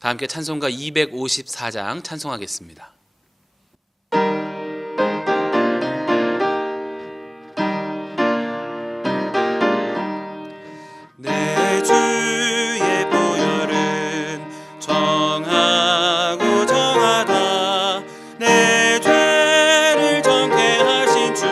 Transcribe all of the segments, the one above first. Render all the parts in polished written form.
다 함께 찬송가 254장 찬송하겠습니다. 내 주의 보혈은 정하고 정하다. 내 죄를 정케 하신 주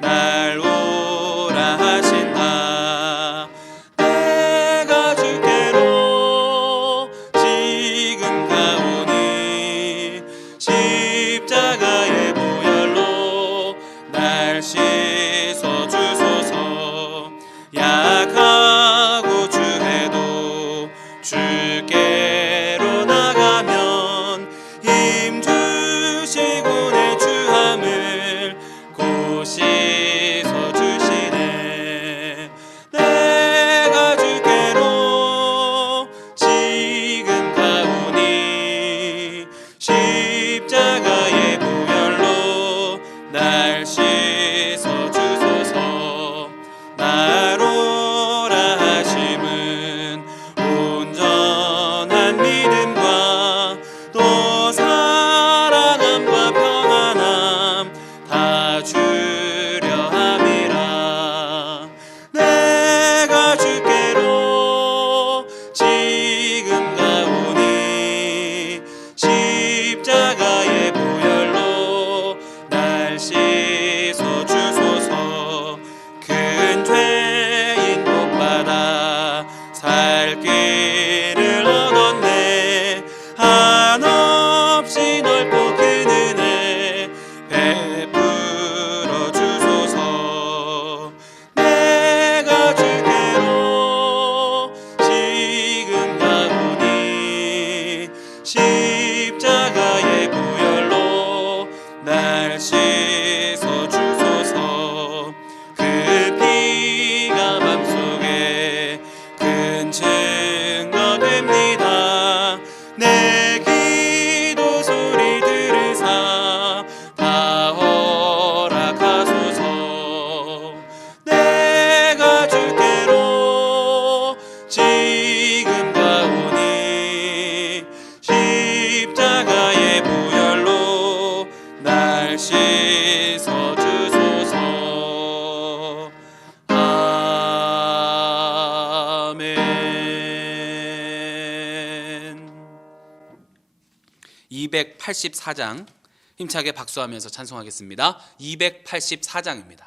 날 오라 하신다. 내가 주께로 지금 가오니 십자가의 보혈로 날 씻어 주소서. 약하고 주해도 주께로 나가면 힘 주시고 내 주함을 곧 씻어 주시네. 내가 주께로 지금 가오니 십자가의 보혈로 날 씻어 주소서. 나로라 하심은 온전한 믿음과 또 사랑함과 평안함 다 주려 함이라. 내가 주께로 지금 가오니 십자가의 보혈로 날 씻어 주소서. 큰 죄인 복받아 살 길을 얻었네. 한없이 넓고 큰 은혜 베풀어 주소서. 내가 주께로 지금 가오니 십자가의 보혈로 날 씻어 주소서. 그 피가 맘속에 큰 증거 됩니다. 내 기도 소리 들으사 다 허락하소서. 내가 주께로 지금 가오니 십자가의 보혈로 날 씻어 주소서. 아멘. 284장 힘차게 박수하면서 찬송하겠습니다. 284장입니다.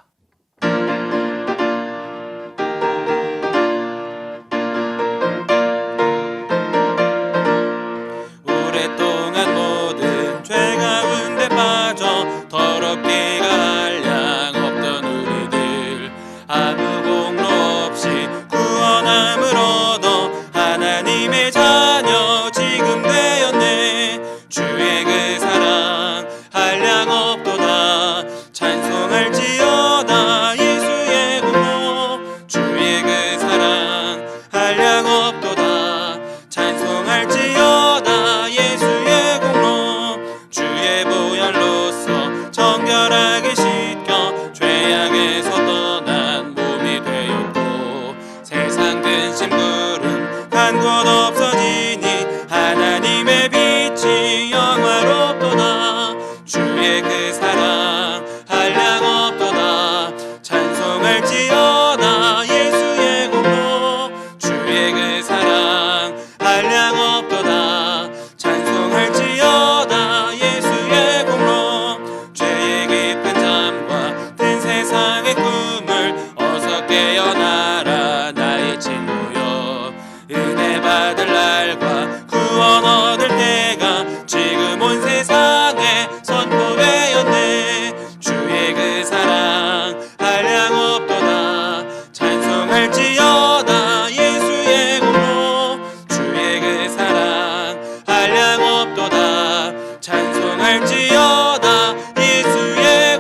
오랫동안 모든 죄 가운데 빠져 더럽기가 한량 없던 우리들 아무 공로 없이 구원함을 얻어 하나님의 자녀 지금 되었네. 주의 그 사랑 한량 없도다. 찬송할지어다 예수의 공로. 주의 그 사랑 한량 없도다. 찬송할지어다 예수의 공로. 주의 보혈로서 정결하게 씻겨 죄악에서 떠난 몸이 되었고 세상 근심 구름 한 곳 없어지니 하나님의 빛이 영화롭도다. 주의 그 사랑 한량 없도다. 찬송할지어다 예수의 공로. 주의 그 사랑 한량 없도다. 찬송할지어다 예수의 공로. 죄의 깊은 잠과 든 세상의 꿈을 어서 깨어나라 나의 친구여. 은혜 받을 날과 구원 얻을 때가 지금 온 세상에 선포되었네. 주의 그 사랑 한량 없도다. 찬송할지어다 예수의 공로. 주의 그 사랑 한량 없도다. 찬송할지어다 예수의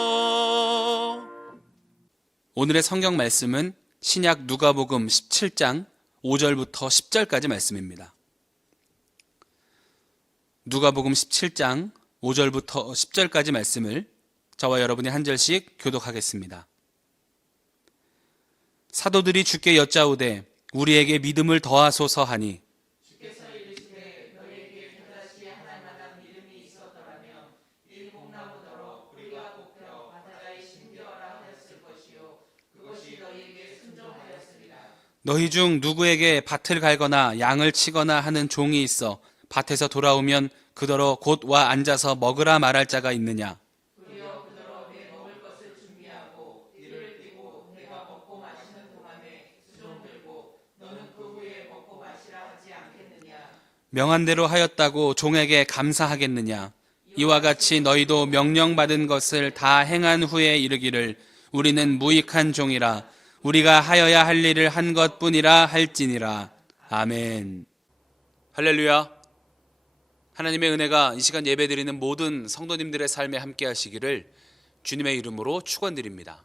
공로. 오늘의 성경 말씀은 신약 누가복음 17장 5절부터 10절까지 말씀입니다. 누가복음 17장 5절부터 10절까지 말씀을 저와 여러분이 한 절씩 교독하겠습니다. 사도들이 주께 여짜오되 우리에게 믿음을 더하소서 하니 너희 중 누구에게 밭을 갈거나 양을 치거나 하는 종이 있어 밭에서 돌아오면 그더러 곧 와 앉아서 먹으라 말할 자가 있느냐? 명한 대로 하였다고 종에게 감사하겠느냐? 이와 같이 너희도 명령받은 것을 다 행한 후에 이르기를 우리는 무익한 종이라 우리가 하여야 할 일을 한 것뿐이라 할지니라. 아멘. 할렐루야. 하나님의 은혜가 이 시간 예배드리는 모든 성도님들의 삶에 함께 하시기를 주님의 이름으로 축원드립니다.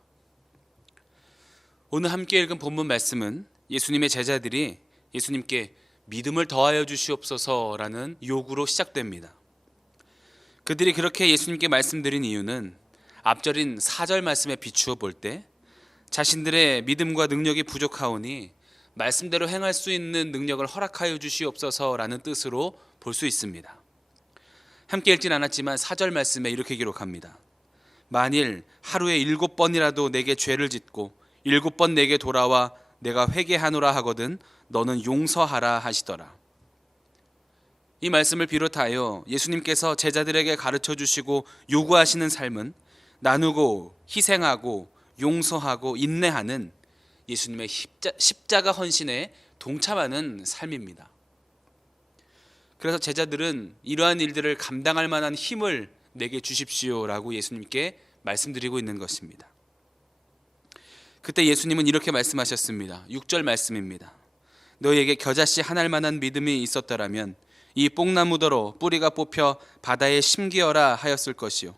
오늘 함께 읽은 본문 말씀은 예수님의 제자들이 예수님께 믿음을 더하여 주시옵소서라는 요구로 시작됩니다. 그들이 그렇게 예수님께 말씀드린 이유는 앞절인 4절 말씀에 비추어 볼 때 자신들의 믿음과 능력이 부족하오니 말씀대로 행할 수 있는 능력을 허락하여 주시옵소서라는 뜻으로 볼 수 있습니다. 함께 읽진 않았지만 4절 말씀에 이렇게 기록합니다. 만일 하루에 7번이라도 내게 죄를 짓고 7번 내게 돌아와 내가 회개하노라 하거든 너는 용서하라 하시더라. 이 말씀을 비롯하여 예수님께서 제자들에게 가르쳐 주시고 요구하시는 삶은 나누고 희생하고 용서하고 인내하는 예수님의 십자가 헌신에 동참하는 삶입니다. 그래서 제자들은 이러한 일들을 감당할 만한 힘을 내게 주십시오라고 예수님께 말씀드리고 있는 것입니다. 그때 예수님은 이렇게 말씀하셨습니다. 6절 말씀입니다. 너희에게 겨자씨 한 알만한 믿음이 있었더라면 이 뽕나무더러 뿌리가 뽑혀 바다에 심기어라 하였을 것이요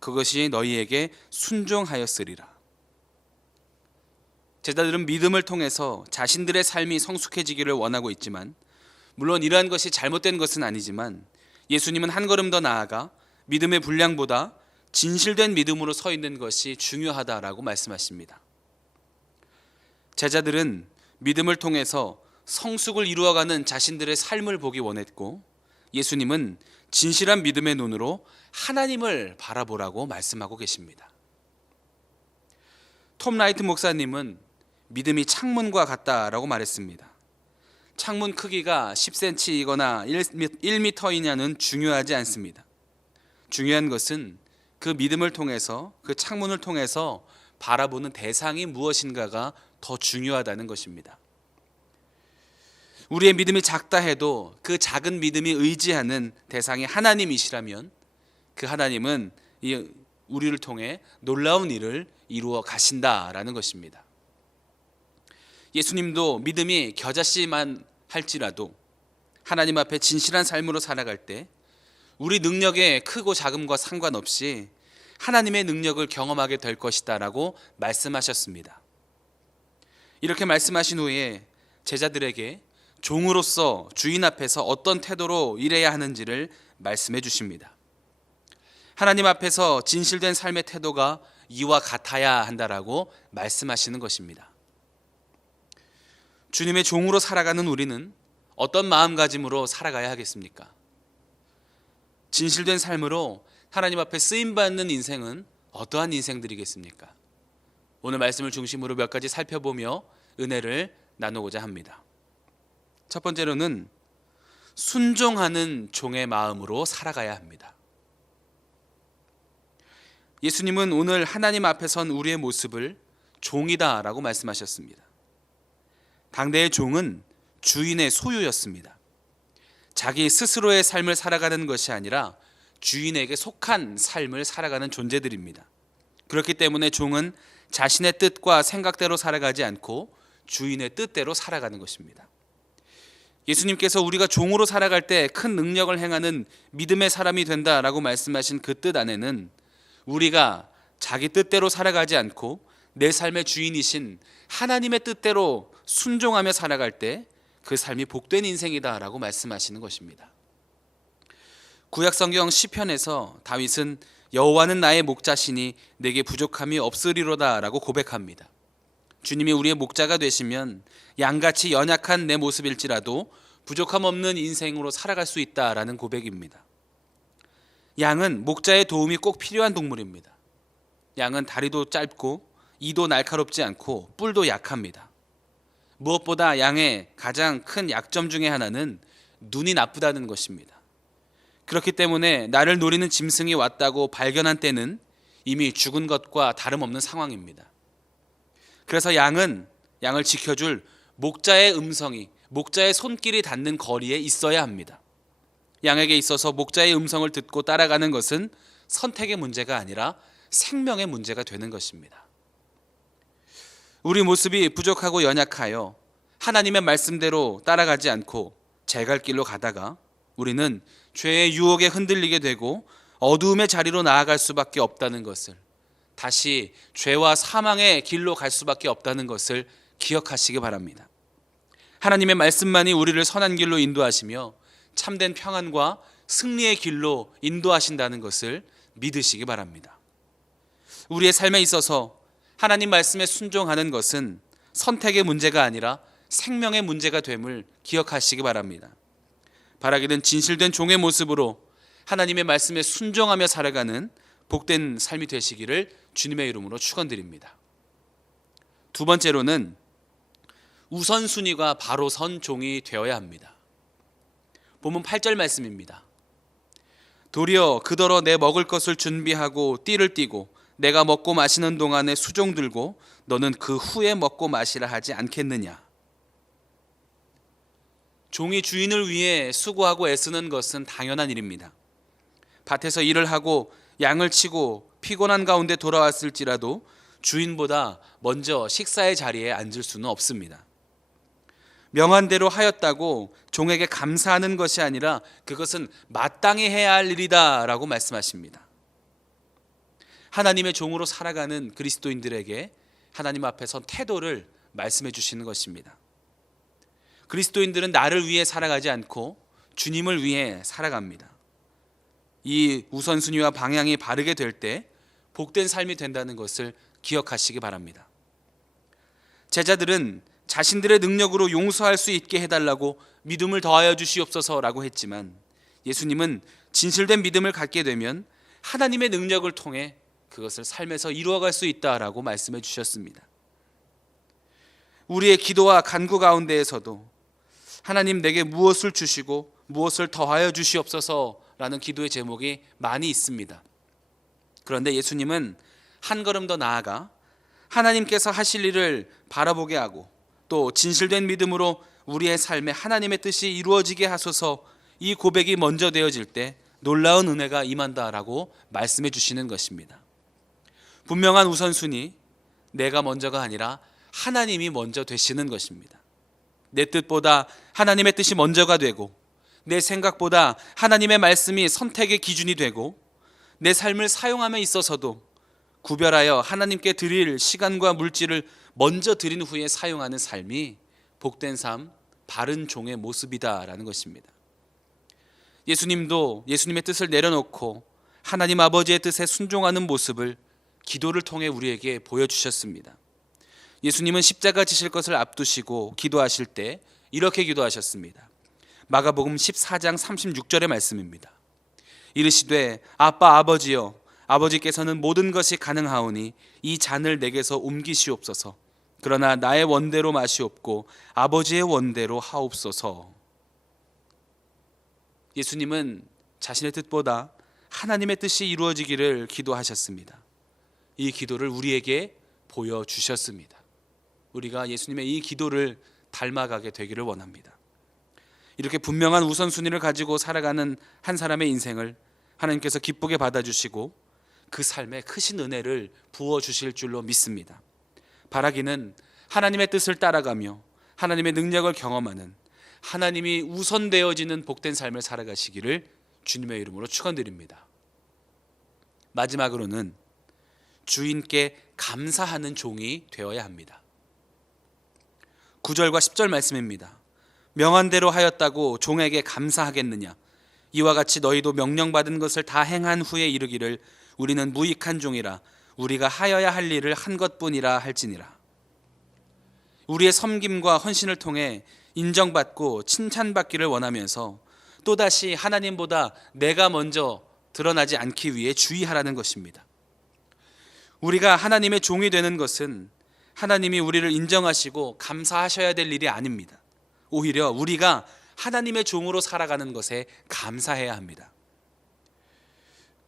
그것이 너희에게 순종하였으리라. 제자들은 믿음을 통해서 자신들의 삶이 성숙해지기를 원하고 있지만 물론 이러한 것이 잘못된 것은 아니지만 예수님은 한 걸음 더 나아가 믿음의 분량보다 진실된 믿음으로 서 있는 것이 중요하다라고 말씀하십니다. 제자들은 믿음을 통해서 성숙을 이루어가는 자신들의 삶을 보기 원했고 예수님은 진실한 믿음의 눈으로 하나님을 바라보라고 말씀하고 계십니다. 톰 라이트 목사님은 믿음이 창문과 같다라고 말했습니다. 창문 크기가 10cm이거나 1m이냐는 중요하지 않습니다. 중요한 것은 그 믿음을 통해서 그 창문을 통해서 바라보는 대상이 무엇인가가 더 중요하다는 것입니다. 우리의 믿음이 작다 해도 그 작은 믿음이 의지하는 대상이 하나님이시라면 그 하나님은 우리를 통해 놀라운 일을 이루어 가신다라는 것입니다. 예수님도 믿음이 겨자씨만 할지라도 하나님 앞에 진실한 삶으로 살아갈 때 우리 능력의 크고 작음과 상관없이 하나님의 능력을 경험하게 될 것이다 라고 말씀하셨습니다. 이렇게 말씀하신 후에 제자들에게 종으로서 주인 앞에서 어떤 태도로 일해야 하는지를 말씀해 주십니다. 하나님 앞에서 진실된 삶의 태도가 이와 같아야 한다라고 말씀하시는 것입니다. 주님의 종으로 살아가는 우리는 어떤 마음가짐으로 살아가야 하겠습니까? 진실된 삶으로 하나님 앞에 쓰임받는 인생은 어떠한 인생들이겠습니까? 오늘 말씀을 중심으로 몇 가지 살펴보며 은혜를 나누고자 합니다. 첫 번째로는 순종하는 종의 마음으로 살아가야 합니다. 예수님은 오늘 하나님 앞에 선 우리의 모습을 종이다라고 말씀하셨습니다. 당대의 종은 주인의 소유였습니다. 자기 스스로의 삶을 살아가는 것이 아니라 주인에게 속한 삶을 살아가는 존재들입니다. 그렇기 때문에 종은 자신의 뜻과 생각대로 살아가지 않고 주인의 뜻대로 살아가는 것입니다. 예수님께서 우리가 종으로 살아갈 때 큰 능력을 행하는 믿음의 사람이 된다라고 말씀하신 그 뜻 안에는 우리가 자기 뜻대로 살아가지 않고 내 삶의 주인이신 하나님의 뜻대로 순종하며 살아갈 때 그 삶이 복된 인생이다라고 말씀하시는 것입니다. 구약성경 시편에서 다윗은 여호와는 나의 목자시니 내게 부족함이 없으리로다라고 고백합니다. 주님이 우리의 목자가 되시면 양같이 연약한 내 모습일지라도 부족함 없는 인생으로 살아갈 수 있다라는 고백입니다. 양은 목자의 도움이 꼭 필요한 동물입니다. 양은 다리도 짧고 이도 날카롭지 않고 뿔도 약합니다. 무엇보다 양의 가장 큰 약점 중에 하나는 눈이 나쁘다는 것입니다. 그렇기 때문에 나를 노리는 짐승이 왔다고 발견한 때는 이미 죽은 것과 다름없는 상황입니다. 그래서 양을 지켜줄 목자의 음성이, 목자의 손길이 닿는 거리에 있어야 합니다. 양에게 있어서 목자의 음성을 듣고 따라가는 것은 선택의 문제가 아니라 생명의 문제가 되는 것입니다. 우리 모습이 부족하고 연약하여 하나님의 말씀대로 따라가지 않고 제 갈 길로 가다가 우리는 죄의 유혹에 흔들리게 되고 어두움의 자리로 나아갈 수밖에 없다는 것을, 다시 죄와 사망의 길로 갈 수밖에 없다는 것을 기억하시기 바랍니다. 하나님의 말씀만이 우리를 선한 길로 인도하시며 참된 평안과 승리의 길로 인도하신다는 것을 믿으시기 바랍니다. 우리의 삶에 있어서 하나님 말씀에 순종하는 것은 선택의 문제가 아니라 생명의 문제가 됨을 기억하시기 바랍니다. 바라기는 진실된 종의 모습으로 하나님의 말씀에 순종하며 살아가는 복된 삶이 되시기를 주님의 이름으로 축원드립니다. 두 번째로는 우선순위가 바로 선 종이 되어야 합니다. 본문 8절 말씀입니다. 도리어 그더러 내 먹을 것을 준비하고 띠를 띠고 내가 먹고 마시는 동안에 수종 들고 너는 그 후에 먹고 마시라 하지 않겠느냐. 종이 주인을 위해 수고하고 애쓰는 것은 당연한 일입니다. 밭에서 일을 하고 양을 치고 피곤한 가운데 돌아왔을지라도 주인보다 먼저 식사의 자리에 앉을 수는 없습니다. 명한 대로 하였다고 종에게 감사하는 것이 아니라 그것은 마땅히 해야 할 일이다 라고 말씀하십니다. 하나님의 종으로 살아가는 그리스도인들에게 하나님 앞에서 태도를 말씀해 주시는 것입니다. 그리스도인들은 나를 위해 살아가지 않고 주님을 위해 살아갑니다. 이 우선순위와 방향이 바르게 될 때 복된 삶이 된다는 것을 기억하시기 바랍니다. 제자들은 자신들의 능력으로 용서할 수 있게 해달라고 믿음을 더하여 주시옵소서라고 했지만 예수님은 진실된 믿음을 갖게 되면 하나님의 능력을 통해 그것을 삶에서 이루어갈 수 있다라고 말씀해 주셨습니다. 우리의 기도와 간구 가운데에서도 하나님 내게 무엇을 주시고 무엇을 더하여 주시옵소서라는 기도의 제목이 많이 있습니다. 그런데 예수님은 한 걸음 더 나아가 하나님께서 하실 일을 바라보게 하고 또 진실된 믿음으로 우리의 삶에 하나님의 뜻이 이루어지게 하소서, 이 고백이 먼저 되어질 때 놀라운 은혜가 임한다라고 말씀해 주시는 것입니다. 분명한 우선순위, 내가 먼저가 아니라 하나님이 먼저 되시는 것입니다. 내 뜻보다 하나님의 뜻이 먼저가 되고 내 생각보다 하나님의 말씀이 선택의 기준이 되고 내 삶을 사용함에 있어서도 구별하여 하나님께 드릴 시간과 물질을 먼저 드린 후에 사용하는 삶이 복된 삶, 바른 종의 모습이다라는 것입니다. 예수님도 예수님의 뜻을 내려놓고 하나님 아버지의 뜻에 순종하는 모습을 기도를 통해 우리에게 보여주셨습니다. 예수님은 십자가 지실 것을 앞두시고 기도하실 때 이렇게 기도하셨습니다. 마가복음 14장 36절의 말씀입니다. 이르시되 아빠 아버지여, 아버지께서는 모든 것이 가능하오니 이 잔을 내게서 옮기시옵소서. 그러나 나의 원대로 마시옵고 아버지의 원대로 하옵소서. 예수님은 자신의 뜻보다 하나님의 뜻이 이루어지기를 기도하셨습니다. 이 기도를 우리에게 보여주셨습니다. 우리가 예수님의 이 기도를 닮아가게 되기를 원합니다. 이렇게 분명한 우선순위를 가지고 살아가는 한 사람의 인생을 하나님께서 기쁘게 받아주시고 그 삶에 크신 은혜를 부어주실 줄로 믿습니다. 바라기는 하나님의 뜻을 따라가며 하나님의 능력을 경험하는, 하나님이 우선되어지는 복된 삶을 살아가시기를 주님의 이름으로 축원드립니다. 마지막으로는 주인께 감사하는 종이 되어야 합니다. 9절과 10절 말씀입니다. 명한 대로 하였다고 종에게 감사하겠느냐? 이와 같이 너희도 명령받은 것을 다 행한 후에 이르기를 우리는 무익한 종이라 우리가 하여야 할 일을 한 것뿐이라 할지니라. 우리의 섬김과 헌신을 통해 인정받고 칭찬받기를 원하면서 또다시 하나님보다 내가 먼저 드러나지 않기 위해 주의하라는 것입니다. 우리가 하나님의 종이 되는 것은 하나님이 우리를 인정하시고 감사하셔야 될 일이 아닙니다. 오히려 우리가 하나님의 종으로 살아가는 것에 감사해야 합니다.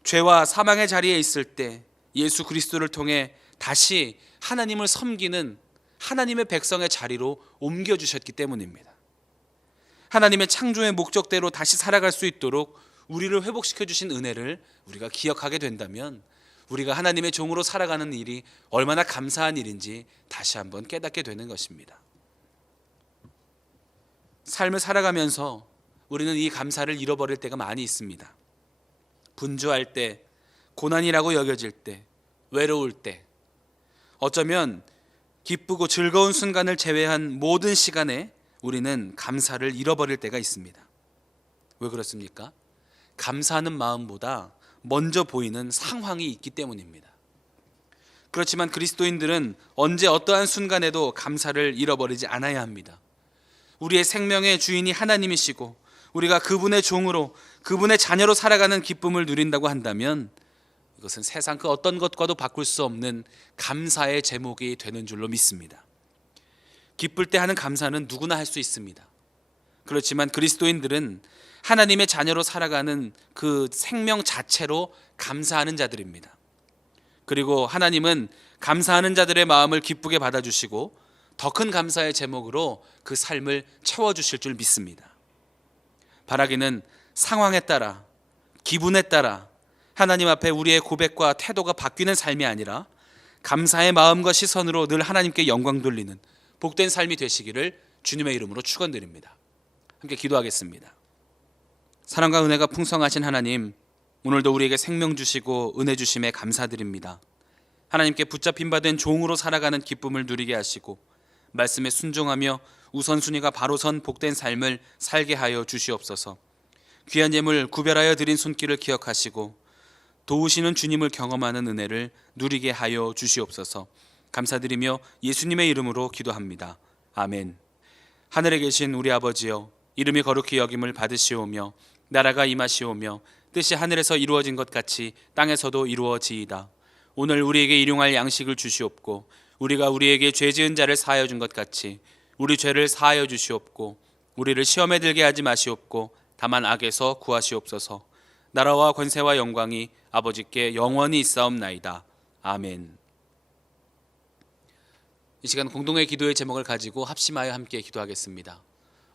죄와 사망의 자리에 있을 때 예수 그리스도를 통해 다시 하나님을 섬기는 하나님의 백성의 자리로 옮겨주셨기 때문입니다. 하나님의 창조의 목적대로 다시 살아갈 수 있도록 우리를 회복시켜 주신 은혜를 우리가 기억하게 된다면 우리가 하나님의 종으로 살아가는 일이 얼마나 감사한 일인지 다시 한번 깨닫게 되는 것입니다. 삶을 살아가면서 우리는 이 감사를 잃어버릴 때가 많이 있습니다. 분주할 때, 고난이라고 여겨질 때, 외로울 때, 어쩌면 기쁘고 즐거운 순간을 제외한 모든 시간에 우리는 감사를 잃어버릴 때가 있습니다. 왜 그렇습니까? 감사하는 마음보다 먼저 보이는 상황이 있기 때문입니다. 그렇지만 그리스도인들은 언제 어떠한 순간에도 감사를 잃어버리지 않아야 합니다. 우리의 생명의 주인이 하나님이시고 우리가 그분의 종으로 그분의 자녀로 살아가는 기쁨을 누린다고 한다면 이것은 세상 그 어떤 것과도 바꿀 수 없는 감사의 제목이 되는 줄로 믿습니다. 기쁠 때 하는 감사는 누구나 할 수 있습니다. 그렇지만 그리스도인들은 하나님의 자녀로 살아가는 그 생명 자체로 감사하는 자들입니다. 그리고 하나님은 감사하는 자들의 마음을 기쁘게 받아주시고 더 큰 감사의 제목으로 그 삶을 채워주실 줄 믿습니다. 바라기는 상황에 따라, 기분에 따라 하나님 앞에 우리의 고백과 태도가 바뀌는 삶이 아니라 감사의 마음과 시선으로 늘 하나님께 영광 돌리는 복된 삶이 되시기를 주님의 이름으로 축원드립니다. 함께 기도하겠습니다. 사랑과 은혜가 풍성하신 하나님, 오늘도 우리에게 생명 주시고 은혜 주심에 감사드립니다. 하나님께 붙잡힌 바 된 종으로 살아가는 기쁨을 누리게 하시고 말씀에 순종하며 우선순위가 바로 선 복된 삶을 살게 하여 주시옵소서. 귀한 예물 구별하여 드린 손길을 기억하시고 도우시는 주님을 경험하는 은혜를 누리게 하여 주시옵소서. 감사드리며 예수님의 이름으로 기도합니다. 아멘. 하늘에 계신 우리 아버지여, 이름이 거룩히 여김을 받으시오며 나라가 임하시오며 뜻이 하늘에서 이루어진 것 같이 땅에서도 이루어지이다. 오늘 우리에게 일용할 양식을 주시옵고 우리가 우리에게 죄 지은 자를 사하여 준 것 같이 우리 죄를 사하여 주시옵고 우리를 시험에 들게 하지 마시옵고 다만 악에서 구하시옵소서. 나라와 권세와 영광이 아버지께 영원히 있사옵나이다. 아멘. 이 시간 공동의 기도의 제목을 가지고 합심하여 함께 기도하겠습니다.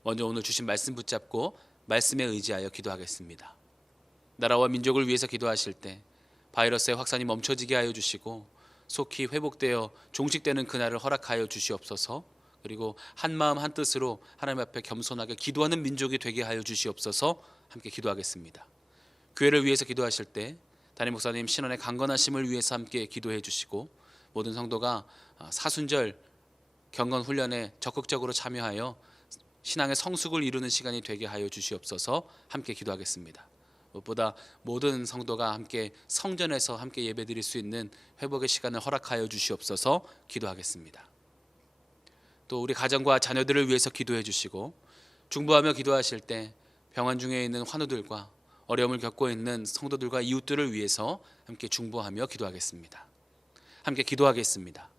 먼저 오늘 주신 말씀 붙잡고 말씀에 의지하여 기도하겠습니다. 나라와 민족을 위해서 기도하실 때 바이러스의 확산이 멈춰지게 하여 주시고 속히 회복되어 종식되는 그날을 허락하여 주시옵소서. 그리고 한마음 한뜻으로 하나님 앞에 겸손하게 기도하는 민족이 되게 하여 주시옵소서. 함께 기도하겠습니다. 교회를 위해서 기도하실 때 담임 목사님 신원의 강건하심을 위해서 함께 기도해 주시고 모든 성도가 사순절 경건 훈련에 적극적으로 참여하여 신앙의 성숙을 이루는 시간이 되게 하여 주시옵소서. 함께 기도하겠습니다. 무엇보다 모든 성도가 함께 성전에서 함께 예배드릴 수 있는 회복의 시간을 허락하여 주시옵소서. 기도하겠습니다. 또 우리 가정과 자녀들을 위해서 기도해 주시고 중보하며 기도하실 때 병환 중에 있는 환우들과 어려움을 겪고 있는 성도들과 이웃들을 위해서 함께 중보하며 기도하겠습니다. 함께 기도하겠습니다.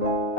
주옵소서.